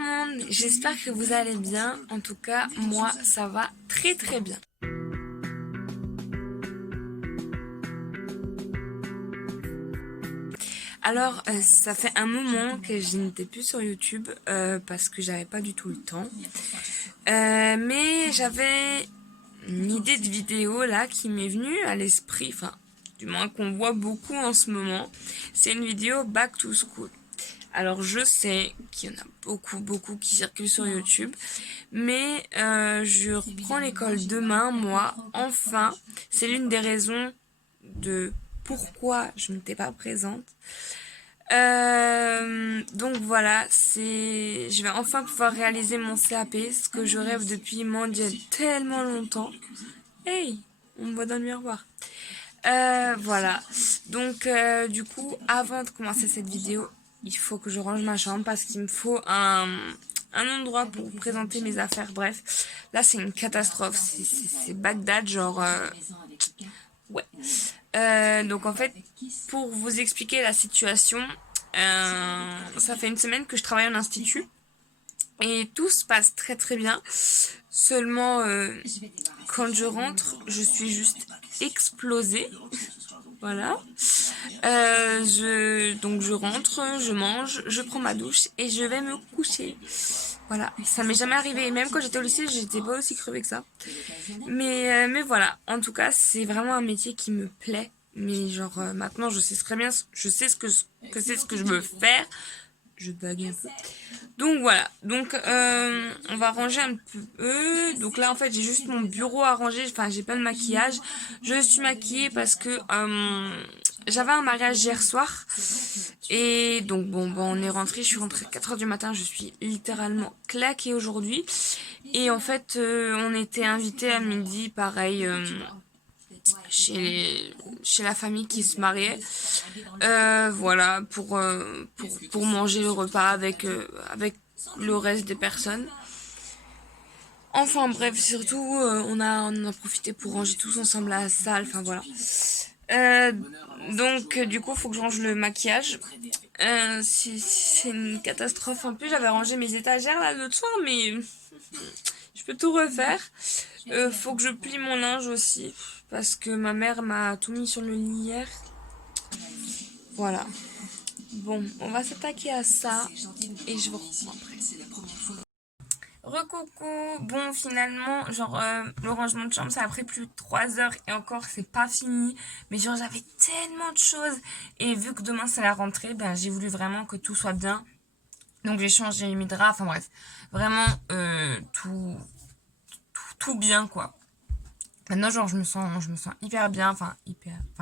monde, j'espère que vous allez bien. En tout cas, moi, ça va très très bien. Alors, ça fait un moment que je n'étais plus sur YouTube parce que j'avais pas du tout le temps. Mais j'avais une idée de vidéo là qui m'est venue à l'esprit, enfin, du moins qu'on voit beaucoup en ce moment. C'est une vidéo Back to School. Alors je sais qu'il y en a beaucoup qui circulent sur YouTube, mais je reprends l'école demain, moi, enfin. C'est l'une des raisons de pourquoi je n'étais pas présente. Donc voilà, je vais enfin pouvoir réaliser mon CAP, ce que je rêve depuis tellement longtemps. Hey, on me voit dans le miroir. Voilà, donc du coup, avant de commencer cette vidéo, il faut que je range ma chambre parce qu'il me faut un endroit pour présenter mes affaires. Bref, là c'est une catastrophe, c'est Bagdad, genre ouais. Donc en fait, pour vous expliquer la situation, ça fait une semaine que je travaille en institut et tout se passe très très bien. Seulement quand je rentre, je suis juste explosée. Voilà. Donc je rentre, je mange, je prends ma douche et je vais me coucher. Voilà, ça m'est jamais arrivé. Et même quand j'étais au lycée, j'étais pas aussi crevée que ça. Mais voilà, en tout cas, c'est vraiment un métier qui me plaît. Mais genre maintenant, je sais très bien, je sais ce que c'est ce que je veux faire. Je bug un peu. Donc voilà, donc on va ranger un peu. Donc là en fait j'ai juste mon bureau à ranger, enfin j'ai pas de maquillage. Je suis maquillée parce que j'avais un mariage hier soir. Et donc bon on est rentré, je suis rentrée à 4h du matin, je suis littéralement claquée aujourd'hui. Et en fait on était invités à midi, pareil, chez la famille qui se mariait. Voilà, pour manger le repas avec le reste des personnes. Enfin bref, surtout on en a profité pour ranger tous ensemble la salle, enfin voilà. Donc du coup faut que je range le maquillage. C'est une catastrophe. En plus j'avais rangé mes étagères là l'autre soir, mais je peux tout refaire. Faut que je plie mon linge aussi parce que ma mère m'a tout mis sur le lit hier. Voilà. Bon, on va s'attaquer à ça et je vous reprends après. Recoucou. Bon, finalement, genre le rangement de chambre ça a pris plus de 3 heures et encore c'est pas fini. Mais genre j'avais tellement de choses et vu que demain c'est la rentrée, ben j'ai voulu vraiment que tout soit bien. Donc j'ai changé mes draps, enfin bref, vraiment tout bien quoi. Maintenant genre je me sens hyper bien, enfin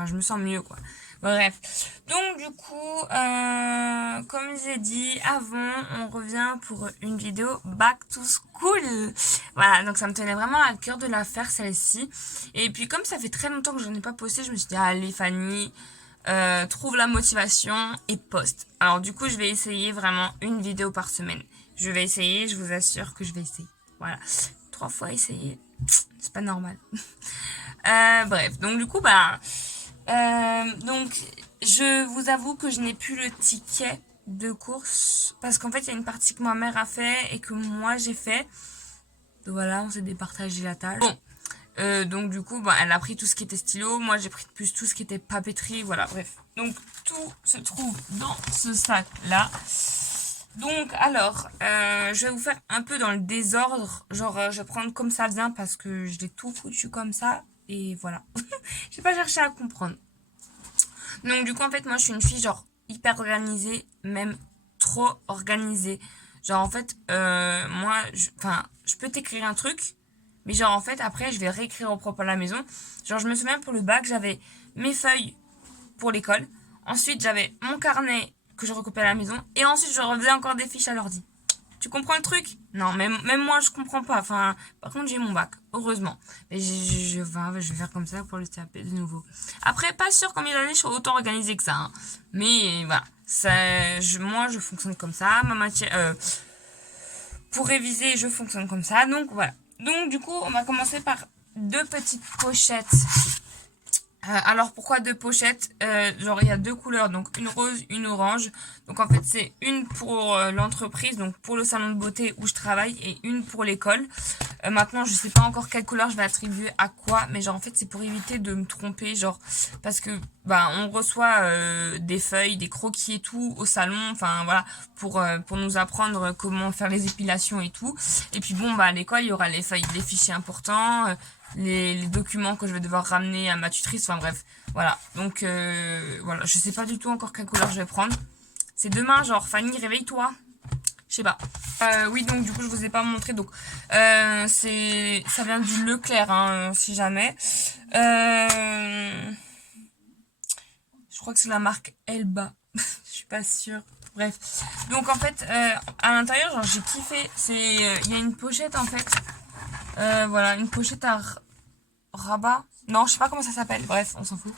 je me sens mieux quoi. Bref, donc du coup comme j'ai dit avant, on revient pour une vidéo Back to School. Voilà, donc ça me tenait vraiment à cœur de la faire celle-ci. Et puis comme ça fait très longtemps que je n'en ai pas posté, je me suis dit allez Fanny, trouve la motivation et poste. Alors du coup je vais essayer vraiment une vidéo par semaine. Je vais essayer, je vous assure que je vais essayer. Voilà, 3 fois essayer, c'est pas normal. Bref, donc du coup donc je vous avoue que je n'ai plus le ticket de course parce qu'en fait il y a une partie que ma mère a fait et que moi j'ai fait. Donc voilà, on s'est départagé la tâche. Bon, donc du coup elle a pris tout ce qui était stylo, moi j'ai pris plus tout ce qui était papeterie, voilà, bref. Donc tout se trouve dans ce sac là. Donc alors je vais vous faire un peu dans le désordre, genre je vais prendre comme ça vient parce que je l'ai tout foutu comme ça et voilà. J'ai pas cherché à comprendre. Donc du coup en fait moi je suis une fille genre hyper organisée, même trop organisée. Genre en fait moi je peux t'écrire un truc, mais genre en fait après je vais réécrire au propre à la maison. Genre je me souviens pour le bac j'avais mes feuilles pour l'école, ensuite j'avais mon carnet que je recopiais à la maison et ensuite je refaisais encore des fiches à l'ordi. Tu comprends le truc? Non, même moi je comprends pas. Enfin, par contre j'ai mon bac, heureusement. Mais je vais faire comme ça pour le CAP de nouveau. Après, pas sûr combien d'années je serai autant organisée que ça. Hein. Mais voilà, moi je fonctionne comme ça. Ma matière, pour réviser, je fonctionne comme ça. Donc voilà. Donc du coup, on va commencer par 2 petites pochettes Alors pourquoi deux pochettes? Genre il y a deux couleurs, donc une rose, une orange. Donc en fait c'est une pour l'entreprise, donc pour le salon de beauté où je travaille, et une pour l'école. Maintenant je sais pas encore quelle couleur je vais attribuer à quoi, mais genre en fait c'est pour éviter de me tromper, genre parce que bah on reçoit des feuilles, des croquis et tout au salon, enfin voilà, pour nous apprendre comment faire les épilations et tout. Et puis bon bah à l'école il y aura les feuilles, les fichiers importants. Les documents que je vais devoir ramener à ma tutrice, enfin bref, voilà. Donc voilà, je sais pas du tout encore quelle couleur je vais prendre. C'est demain, genre Fanny, réveille-toi. Je sais pas. Oui, donc du coup je vous ai pas montré, donc ça vient du Leclerc, hein, si jamais. Je crois que c'est la marque Elba. Je suis pas sûre. Bref. Donc en fait, à l'intérieur, genre j'ai kiffé. Il y a une pochette en fait. Voilà, une pochette à rabat. Non, je sais pas comment ça s'appelle. Bref, on s'en fout.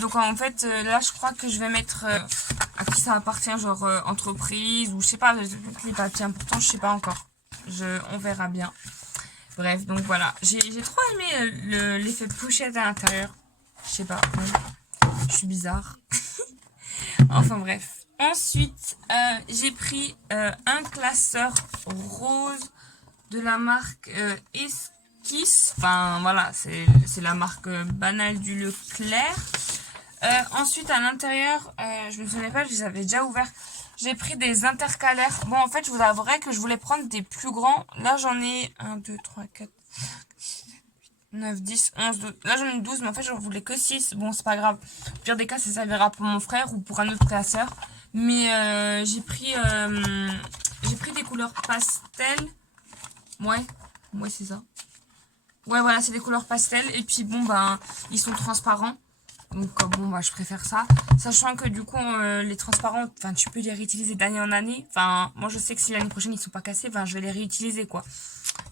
Donc en fait, là, je crois que je vais mettre à qui ça appartient, genre entreprise ou je sais pas, les papiers importants, je sais pas encore. On verra bien. Bref, donc voilà. J'ai trop aimé l'effet pochette à l'intérieur. Je sais pas. Ouais. Je suis bizarre. Enfin bref. Ensuite, j'ai pris un classeur rose de la marque Esquisse. Enfin voilà, c'est la marque banale du Leclerc. Ensuite à l'intérieur, je me souviens pas, je les avais déjà ouverts. J'ai pris des intercalaires. Bon en fait je vous avouerai que je voulais prendre des plus grands. Là j'en ai 1, 2, 3, 4, 9, 10, 11, 12. Là j'en ai 12 mais en fait j'en voulais que 6. Bon c'est pas grave. Au pire des cas ça servira pour mon frère ou pour un autre classeur. Mais j'ai pris des couleurs pastel. Ouais, c'est ça. Ouais, voilà, c'est des couleurs pastel. Et puis, bon, ben, ils sont transparents. Donc, bon, bah, je préfère ça. Sachant que, du coup, les transparents, enfin, tu peux les réutiliser d'année en année. Enfin, moi, je sais que si l'année prochaine, ils sont pas cassés, enfin, je vais les réutiliser, quoi.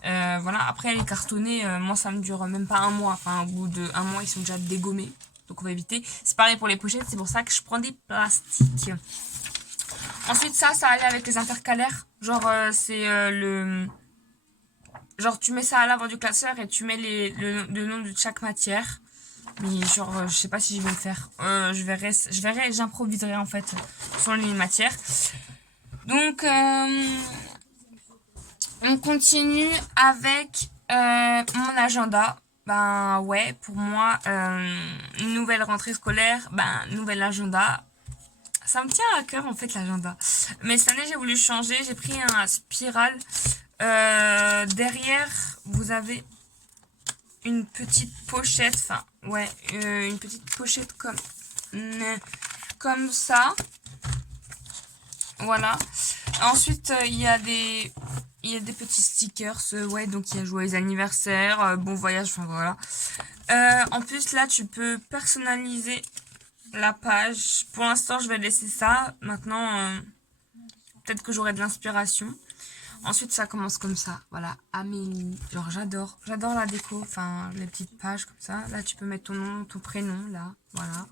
Voilà, après, les cartonnés, moi, ça me dure même pas un mois. Enfin, au bout de un mois, ils sont déjà dégommés. Donc, on va éviter. C'est pareil pour les pochettes, c'est pour ça que je prends des plastiques. Ensuite, ça allait avec les intercalaires. Genre, c'est genre, tu mets ça à l'avant du classeur et tu mets le nom de chaque matière. Mais genre, je sais pas si je vais le faire. Je verrai, j'improviserai en fait sur les matières. Donc, on continue avec mon agenda. Ben ouais, pour moi, nouvelle rentrée scolaire, nouvel agenda. Ça me tient à cœur en fait l'agenda. Mais cette année j'ai voulu changer, j'ai pris un spirale. Derrière, vous avez une petite pochette, enfin, ouais, une petite pochette comme ça. Voilà. Ensuite, il y a des petits stickers, ouais, donc il y a joyeux anniversaire, bon voyage, enfin voilà. En plus, là, tu peux personnaliser la page. Pour l'instant, je vais laisser ça. Maintenant, peut-être que j'aurai de l'inspiration. Ensuite, ça commence comme ça. Voilà, Amélie. Genre, j'adore la déco. Enfin, les petites pages comme ça. Là, tu peux mettre ton nom, ton prénom, là. Voilà.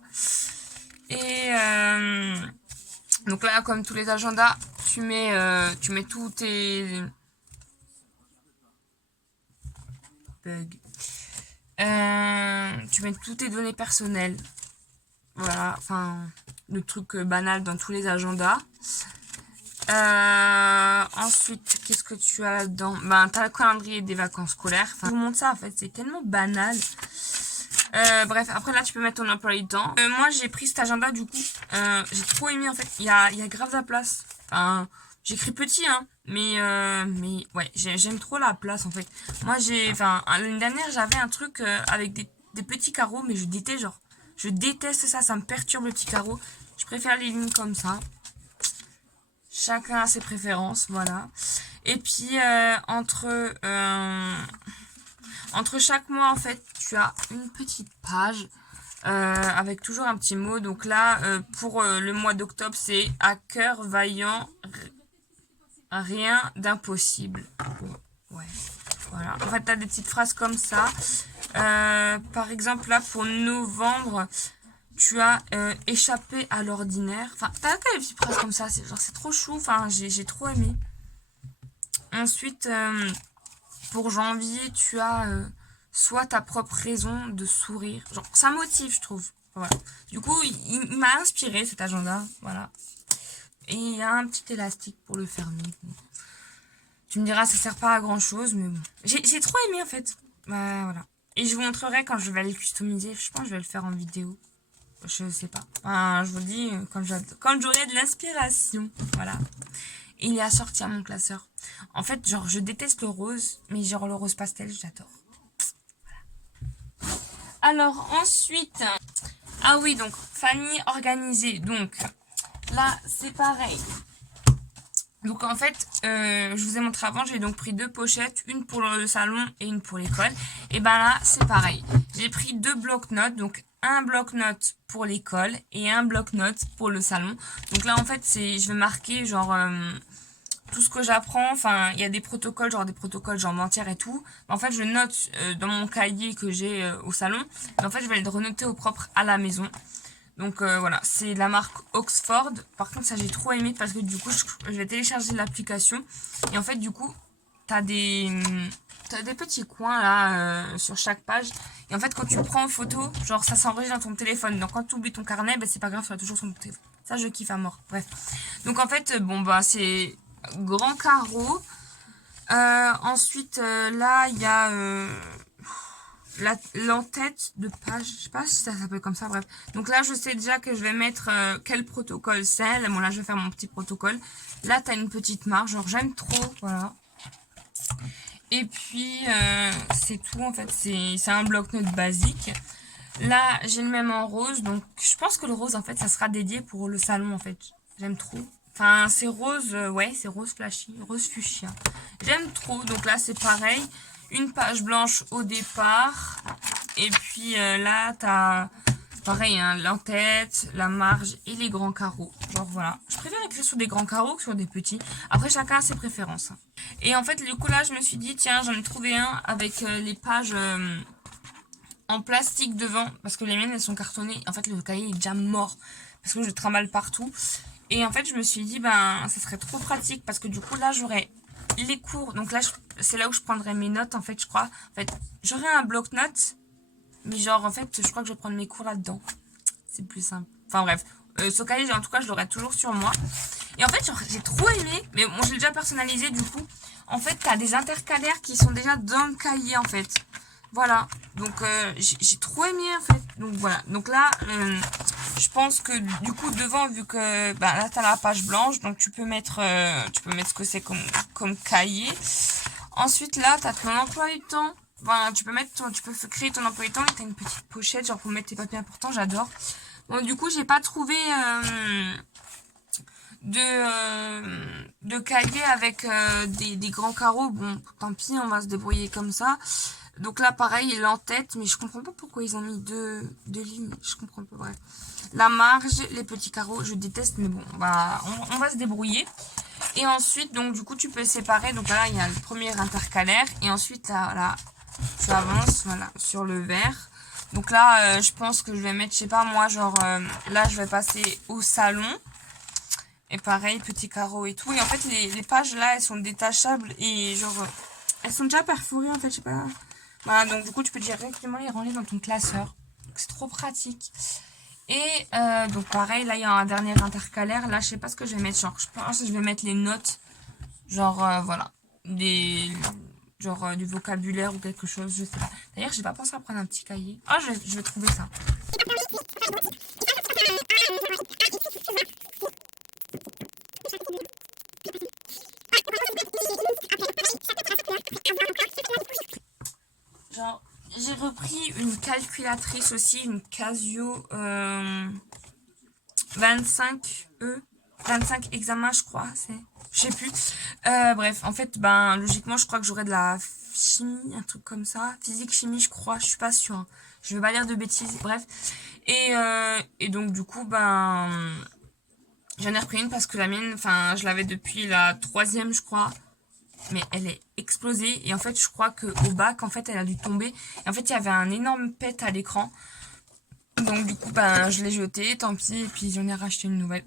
Et donc là, comme tous les agendas, tu mets tous tes bugs. Tu mets toutes tes données personnelles. Voilà, enfin, le truc banal dans tous les agendas. Ensuite, qu'est-ce que tu as là-dedans? T'as le calendrier des vacances scolaires. Enfin, je vous montre ça, en fait, c'est tellement banal. Bref, après là, tu peux mettre ton emploi du temps. Moi, j'ai pris cet agenda, du coup. J'ai trop aimé, en fait. Il y a grave la place. Enfin, j'écris petit, hein. Mais ouais, j'aime trop la place, en fait. Moi, l'année dernière, j'avais un truc avec des petits carreaux, mais je déteste ça, ça me perturbe le petit carreau. Je préfère les lignes comme ça. Chacun a ses préférences, voilà. Et puis, entre chaque mois, en fait, tu as une petite page avec toujours un petit mot. Donc là, pour le mois d'octobre, c'est « À cœur vaillant, rien d'impossible ». Ouais, voilà. En fait, tu as des petites phrases comme ça. Par exemple, là, pour novembre, tu as échappé à l'ordinaire. Enfin, t'as des petites phrases comme ça. C'est trop chou. Enfin, j'ai trop aimé. Ensuite, pour janvier, tu as soit ta propre raison de sourire. Genre, ça motive, je trouve. Voilà. Du coup, il m'a inspiré cet agenda. Voilà. Et il y a un petit élastique pour le fermer. Bon. Tu me diras, ça sert pas à grand chose, mais bon. J'ai trop aimé en fait. Bah, voilà. Et je vous montrerai quand je vais le customiser. Je pense que je vais le faire en vidéo. Je sais pas. Enfin, je vous le dis, quand j'aurai de l'inspiration. Voilà. Et il est assorti à mon classeur. En fait, genre, je déteste le rose, mais genre le rose pastel, j'adore. Voilà. Alors, ensuite... Ah oui, donc, famille organisée. Donc, là, c'est pareil. Donc en fait, je vous ai montré avant, j'ai donc pris 2 pochettes, une pour le salon et une pour l'école. Et ben là, c'est pareil. J'ai pris 2 bloc-notes, donc un bloc-notes pour l'école et un bloc-notes pour le salon. Donc là en fait, je vais marquer genre tout ce que j'apprends. Enfin, il y a des protocoles genre mentières et tout. En fait, je note dans mon cahier que j'ai au salon. Mais en fait, je vais le renoter au propre à la maison. Donc voilà, c'est la marque Oxford. Par contre, ça j'ai trop aimé parce que du coup, je vais télécharger l'application. Et en fait, du coup, t'as des petits coins là sur chaque page. Et en fait, quand tu prends en photo, genre ça s'enregistre dans ton téléphone. Donc quand tu oublies ton carnet, bah, c'est pas grave, ça va toujours sur ton téléphone. Ça, je kiffe à mort. Bref. Donc en fait, bon bah c'est grand carreau. Ensuite, là, il y a... l'entête de page, je sais pas si ça s'appelle comme ça, bref. Donc là, je sais déjà que je vais mettre quel protocole c'est. Bon, là, je vais faire mon petit protocole. Là, t'as une petite marge, genre j'aime trop, voilà. Et puis, c'est tout, en fait, c'est un bloc-notes basique. Là, j'ai le même en rose, donc je pense que le rose, en fait, ça sera dédié pour le salon, en fait. J'aime trop. Enfin, c'est rose, ouais, c'est rose flashy, rose fuchsia. J'aime trop, donc là, c'est pareil. Une page blanche au départ. Et puis là, t'as pareil, hein, l'entête, la marge et les grands carreaux. Genre voilà. Je préfère écrire sur des grands carreaux que sur des petits. Après, chacun a ses préférences. Et en fait, du coup, là, je me suis dit, tiens, j'en ai trouvé un avec les pages en plastique devant. Parce que les miennes, elles sont cartonnées. En fait, le cahier est déjà mort. Parce que je trimballe partout. Et en fait, je me suis dit, ben, ça serait trop pratique. Parce que du coup, là, j'aurais les cours. Donc là, c'est là où je prendrai mes notes, en fait, je crois. En fait, j'aurai un bloc-notes. Mais genre, en fait, je crois que je vais prendre mes cours là-dedans. C'est plus simple. Enfin bref. Ce cahier, en tout cas, je l'aurai toujours sur moi. Et en fait, genre, j'ai trop aimé. Mais bon, je l'ai déjà personnalisé, du coup. En fait, t'as des intercalaires qui sont déjà dans le cahier, en fait. Voilà. Donc, j'ai trop aimé, en fait. Donc, voilà. Donc là, je pense que, du coup, devant, vu que, bah, là, t'as la page blanche. Donc, tu peux mettre ce que c'est comme cahier. Ensuite, là, t'as ton emploi du temps. Enfin, tu peux créer ton emploi du temps et t'as une petite pochette, genre pour mettre tes papiers importants, j'adore. Bon, du coup, j'ai pas trouvé de cahier avec des grands carreaux. Bon, tant pis, on va se débrouiller comme ça. Donc là, pareil, l'entête, mais je comprends pas pourquoi ils ont mis deux lignes. Je comprends pas, bref. La marge, les petits carreaux, je déteste, mais bon, on va se débrouiller. Et ensuite, donc du coup, tu peux séparer. Donc là, il y a le premier intercalaire. Et ensuite, là tu avances, voilà, sur le vert. Donc là, je pense que je vais mettre, je sais pas, moi, genre, là, je vais passer au salon. Et pareil, petits carreaux et tout. Et en fait, les pages, là, elles sont détachables. Et genre, elles sont déjà perforées, en fait, je sais pas. Voilà, donc du coup, tu peux directement les ranger dans ton classeur. Donc c'est trop pratique. Et donc pareil, là il y a un dernier intercalaire. Là je sais pas ce que je vais mettre. Genre je pense que je vais mettre les notes. Genre voilà. Du vocabulaire ou quelque chose, je sais pas. D'ailleurs j'ai pas pensé à prendre un petit cahier. Ah je vais trouver ça. Genre j'ai repris une calculatrice aussi, une Casio 25E. 25 examens, je crois, je sais plus. Bref, en fait, ben, logiquement, je crois que j'aurai de la chimie, un truc comme ça. Physique, chimie, je crois, je suis pas sûre. Hein. Je vais pas dire de bêtises, bref. Et donc, du coup, ben, j'en ai repris une parce que la mienne, enfin, je l'avais depuis la 3e, je crois. Mais elle est explosée. Et en fait, je crois qu'au bac, en fait, elle a dû tomber. Et en fait, il y avait un énorme pet à l'écran. Donc du coup, ben, je l'ai jeté, tant pis, et puis j'en ai racheté une nouvelle.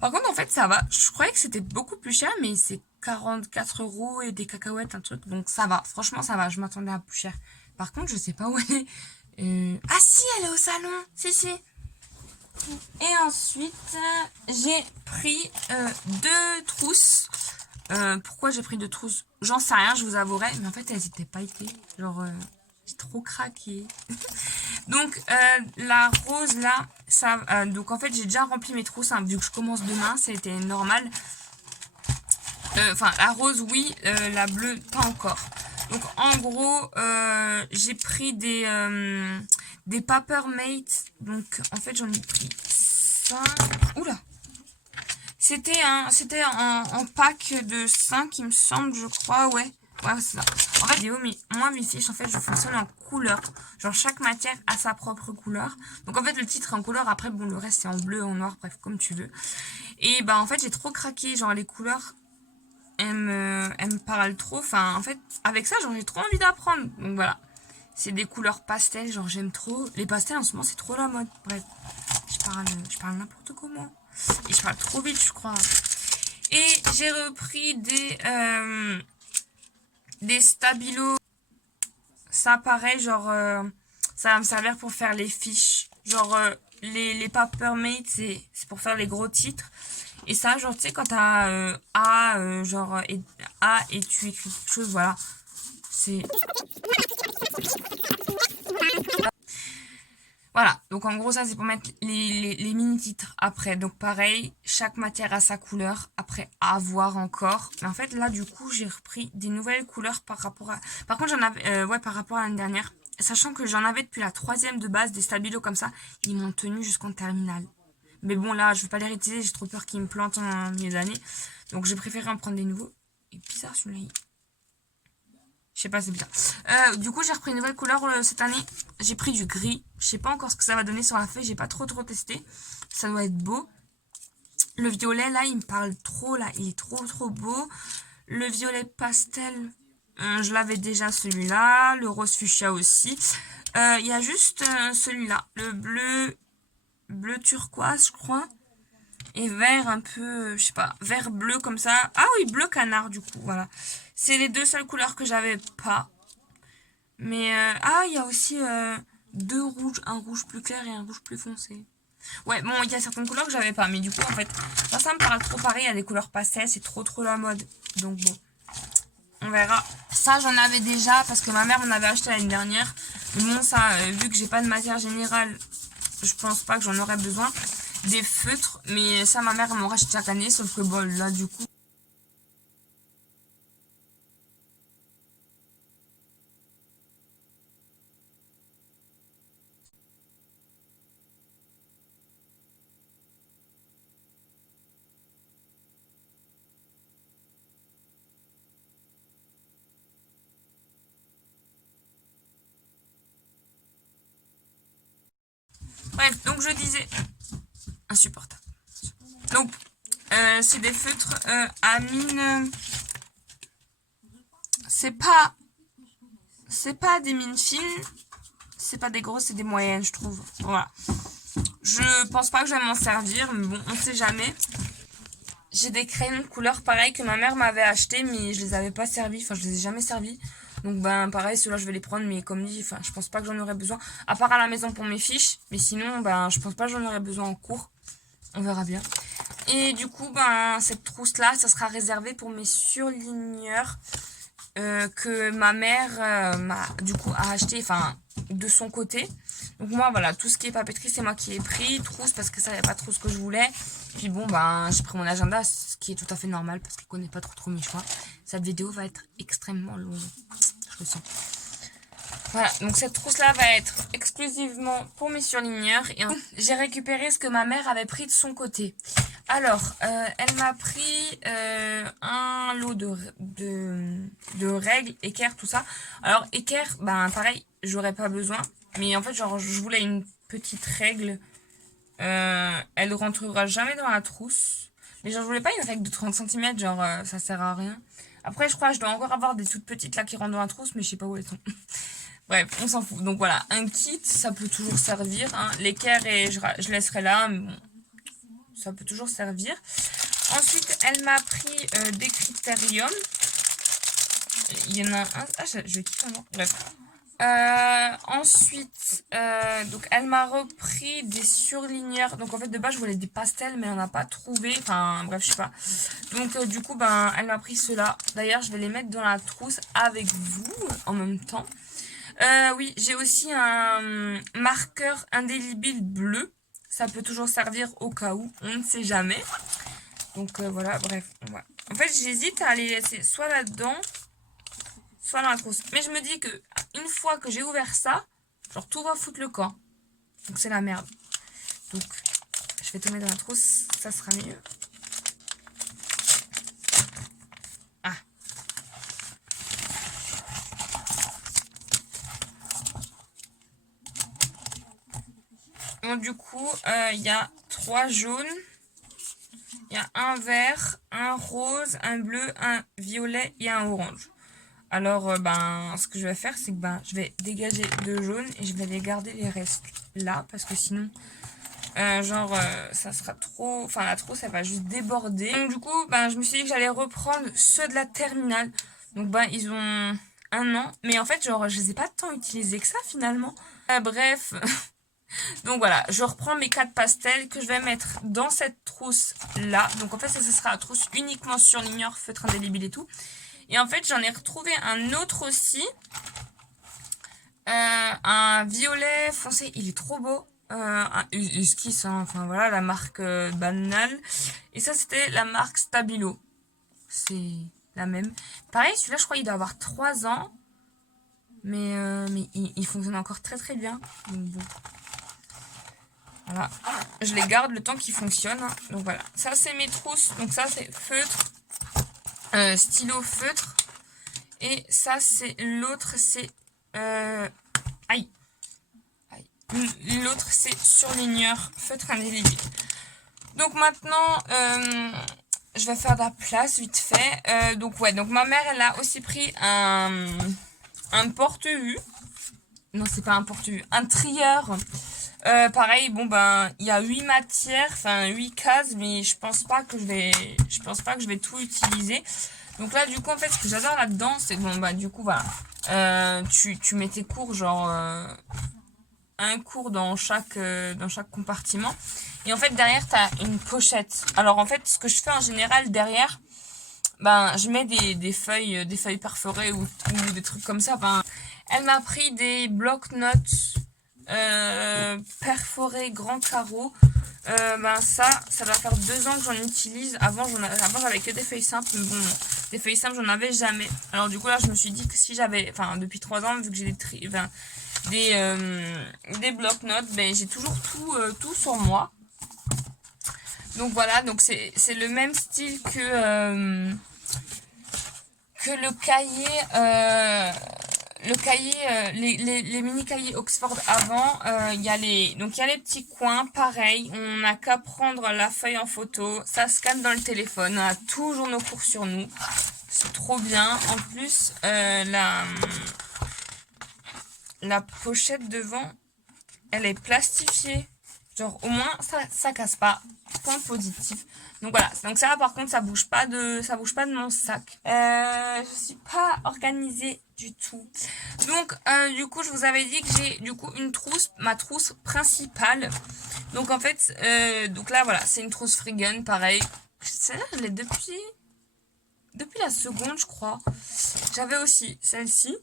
Par contre, en fait, ça va. Je croyais que c'était beaucoup plus cher, mais c'est 44 € et des cacahuètes, un truc. Donc ça va, franchement, ça va. Je m'attendais à plus cher. Par contre, je sais pas où elle est. Ah si, elle est au salon. Si. Et ensuite, j'ai pris 2 trousses. Pourquoi j'ai pris 2 trousses? J'en sais rien, je vous avouerai. Mais en fait, elles étaient pailletées. Genre, j'ai trop craqué. Donc, la rose là, ça. Donc, en fait, j'ai déjà rempli mes trousses. Hein, vu que je commence demain, c'était normal. Enfin, la rose, oui. La bleue, pas encore. Donc, en gros, j'ai pris des Papermate. Donc, en fait, j'en ai pris 5. Oula! C'était en pack de 5, il me semble, je crois, ouais. Ouais, c'est ça. En fait, moi, mes fiches, en fait, je fonctionne en couleur. Genre, chaque matière a sa propre couleur. Donc, en fait, le titre est en couleur. Après, bon, le reste, c'est en bleu, en noir, bref, comme tu veux. Et, bah, en fait, j'ai trop craqué. Genre, les couleurs, elles me parlent trop. Enfin, en fait, avec ça, genre, j'ai trop envie d'apprendre. Donc, voilà. C'est des couleurs pastel. Genre, j'aime trop. Les pastels, en ce moment, c'est trop la mode. Bref, je parle n'importe comment. Et je parle trop vite, je crois. Et j'ai repris des stabilos. Ça, pareil, genre, ça va me servir pour faire les fiches. Genre, les Papermate, c'est pour faire les gros titres. Et ça, genre, tu sais, quand t'as A, genre, A et tu écris quelque chose, voilà. C'est... Voilà, donc en gros ça c'est pour mettre les mini-titres après. Donc pareil, chaque matière a sa couleur, après à voir encore. Mais en fait là du coup j'ai repris des nouvelles couleurs par rapport à... Par contre j'en avais, ouais, par rapport à l'année dernière. Sachant que j'en avais depuis la 3e de base, des stabilos comme ça, ils m'ont tenu jusqu'en terminale. Mais bon là je vais pas les réutiliser, j'ai trop peur qu'ils me plantent en milieu d'année. Donc j'ai préféré en prendre des nouveaux. Et bizarre celui-là. Je sais pas, c'est bizarre. Du coup, j'ai repris une nouvelle couleur cette année. J'ai pris du gris. Je sais pas encore ce que ça va donner sur la feuille. J'ai pas trop testé. Ça doit être beau. Le violet, là, il me parle trop, là. Il est trop beau. Le violet pastel, je l'avais déjà, celui-là. Le rose fuchsia aussi. Il y a juste celui-là. Le bleu turquoise, je crois. Et vert un peu, je sais pas, vert bleu comme ça. Ah oui, bleu canard du coup, voilà. C'est les 2 seules couleurs que j'avais pas. Mais, ah, il y a aussi 2 rouges, un rouge plus clair et un rouge plus foncé. Ouais, bon, il y a certaines couleurs que j'avais pas. Mais du coup, en fait, ça me paraît trop pareil. Il y a des couleurs pastel, c'est trop la mode. Donc bon, on verra. Ça, j'en avais déjà parce que ma mère m'en avait acheté l'année dernière. Mais bon, ça, vu que j'ai pas de matière générale, je pense pas que j'en aurais besoin. Des feutres, mais ça ma mère m'en rachète chaque année, sauf que bon là du coup bref, donc je disais insupportable. Donc c'est des feutres à mine, c'est pas des mines fines, c'est pas des grosses, c'est des moyennes, je trouve. Voilà, je pense pas que je vais m'en servir, mais bon, on sait jamais. J'ai des crayons de couleur pareil que ma mère m'avait acheté, mais je les avais pas servis, enfin je les ai jamais servis. Donc ben pareil, ceux-là je vais les prendre, mais comme dit, enfin je pense pas que j'en aurais besoin. À part à la maison pour mes fiches, mais sinon ben je pense pas que j'en aurais besoin en cours. On verra bien. Et du coup ben cette trousse là, ça sera réservé pour mes surligneurs que ma mère m'a du coup a acheté, enfin de son côté. Donc moi voilà, tout ce qui est papeterie c'est moi qui ai pris. Trousse parce que ça n'y avait pas trop ce que je voulais. Puis bon ben j'ai pris mon agenda, ce qui est tout à fait normal parce qu'il connaît pas trop mes choix. Cette vidéo va être extrêmement longue, je le sens. Voilà, donc cette trousse là va être exclusivement pour mes surligneurs. Et j'ai récupéré ce que ma mère avait pris de son côté. Alors, elle m'a pris un lot de règles, équerre, tout ça. Alors, équerre, ben pareil, j'aurais pas besoin. Mais en fait, genre, je voulais une petite règle. Elle ne rentrera jamais dans la trousse. Mais genre, je voulais pas une règle de 30 cm, genre, ça sert à rien. Après, je crois que je dois encore avoir des toutes petites là qui rentrent dans la trousse, mais je sais pas où elles sont. Bref, on s'en fout. Donc voilà, un kit, ça peut toujours servir. Hein. L'équerre, et je laisserai là, mais bon, ça peut toujours servir. Ensuite, elle m'a pris des critériums. Il y en a un... Ah, je quitte un. Bref. Ensuite, donc elle m'a repris des surligneurs. Donc en fait de base je voulais des pastels mais on n'a pas trouvé. Enfin bref je sais pas. Donc du coup ben elle m'a pris ceux-là. D'ailleurs je vais les mettre dans la trousse avec vous en même temps. Oui j'ai aussi un marqueur indélébile bleu. Ça peut toujours servir au cas où, on ne sait jamais. Donc voilà, bref. Voilà. En fait j'hésite à les laisser soit là-dedans, soit dans la trousse. Mais je me dis que une fois que j'ai ouvert ça, genre tout va foutre le camp. Donc c'est la merde. Donc je vais tout mettre dans la trousse, ça sera mieux. Ah. Bon du coup, il y a 3 jaunes. Il y a un vert, un rose, un bleu, un violet et un orange. Alors, ben, ce que je vais faire, c'est que ben, je vais dégager 2 jaunes et je vais les garder les restes là. Parce que sinon, ça sera trop... Enfin, la trousse, elle va juste déborder. Donc, du coup, ben, je me suis dit que j'allais reprendre ceux de la terminale. Donc, ben, ils ont 1 an. Mais en fait, genre, je les ai pas tant utilisés que ça, finalement. Bref... Donc voilà, je reprends mes 4 pastels que je vais mettre dans cette trousse là. Donc en fait ça sera la trousse uniquement surligneur, feutre indélébile et tout. Et en fait j'en ai retrouvé un autre aussi. Un violet foncé, il est trop beau. Un Esquisse, hein, enfin voilà, la marque banale. Et ça c'était la marque Stabilo. C'est la même. Pareil, celui-là je crois il doit avoir 3 ans. Mais il fonctionne encore très très bien. Donc bon. Voilà, je les garde le temps qu'ils fonctionnent. Donc voilà, ça c'est mes trousses. Donc ça c'est feutre, stylo feutre. Et ça c'est l'autre, c'est... aïe. L'autre c'est surligneur, feutre indélébile. Donc maintenant, je vais faire de la place vite fait. Donc ouais, donc ma mère elle a aussi pris un porte-vue. Non c'est pas un porte-vue, un trieur. Pareil, bon ben, il y a 8 matières, enfin 8 cases, mais je pense pas que je vais tout utiliser. Donc là, du coup, en fait, ce que j'adore là-dedans, c'est bon, bah, du coup, voilà, tu mets tes cours, genre, un cours dans chaque compartiment. Et en fait, derrière, t'as une pochette. Alors, en fait, ce que je fais en général derrière, ben, je mets des feuilles perforées ou des trucs comme ça. Ben, elle m'a pris des bloc-notes perforé grand carreau. Ben ça doit faire 2 ans que j'en utilise. Avant j'avais que des feuilles simples, mais bon, des feuilles simples j'en avais jamais. Alors du coup là je me suis dit que si j'avais, enfin depuis 3 ans vu que j'ai des bloc-notes, ben j'ai toujours tout sur moi. Donc voilà, donc c'est le même style que le cahier. Le cahier, les mini cahiers Oxford avant, il y a les petits coins, pareil, on n'a qu'à prendre la feuille en photo, ça scanne dans le téléphone, on a toujours nos cours sur nous, c'est trop bien. En plus, la pochette devant, elle est plastifiée, genre au moins ça casse pas, point positif. Donc voilà, donc ça par contre ça bouge pas de mon sac. Je suis pas organisée du tout. Donc du coup je vous avais dit que j'ai du coup une trousse, ma trousse principale. Donc en fait, donc là voilà, c'est une trousse Freegun, pareil. Celle-là je l'ai depuis la seconde je crois. J'avais aussi celle-ci.